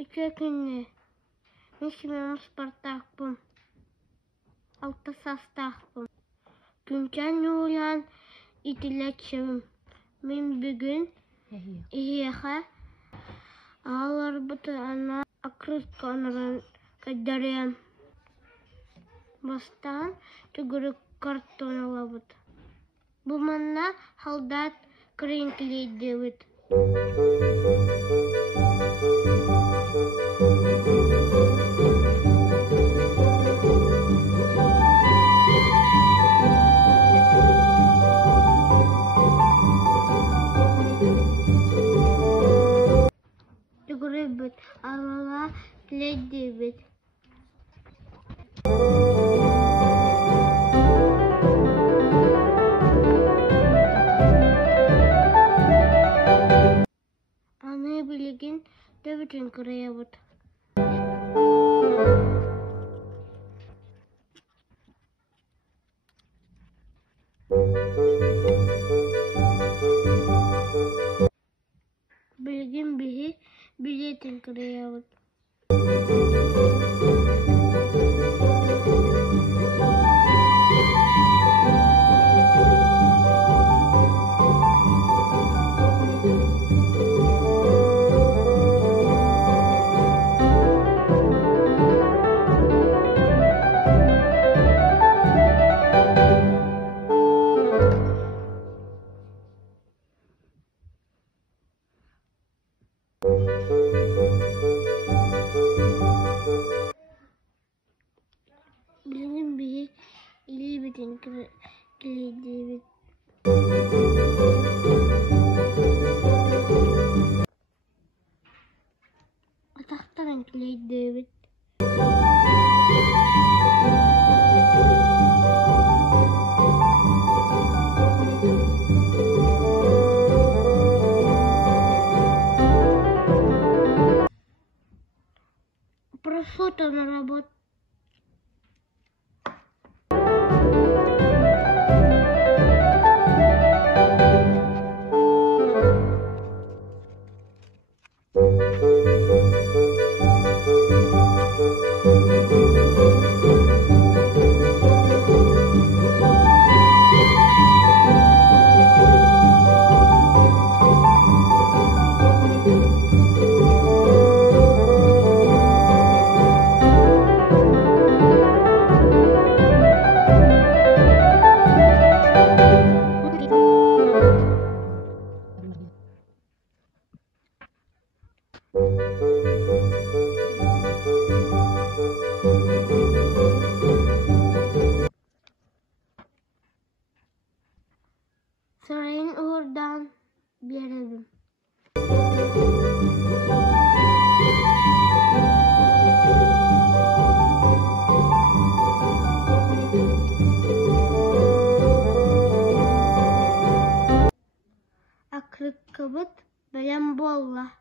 2 günü. Мен Спартакпын. 6 састақпын. Күнчен уян итилетчевим. Мен бүгін иеха алар бұты ана акрытка анаран кайдарям. Бастан түгірі картон алабыт. Бұл манна халдат кренклейді бит. Түгірі бит, алала клейді бит. Аны білген дөбітін күрeye бұд. Білген бігі билетін күрeye бұд. Bilgin bihi ili bitin kilidi bit. Ataqtaran kilidi bit. Просота на работу. Sarayın oradan verelim. Aklık kabıt belem bolla.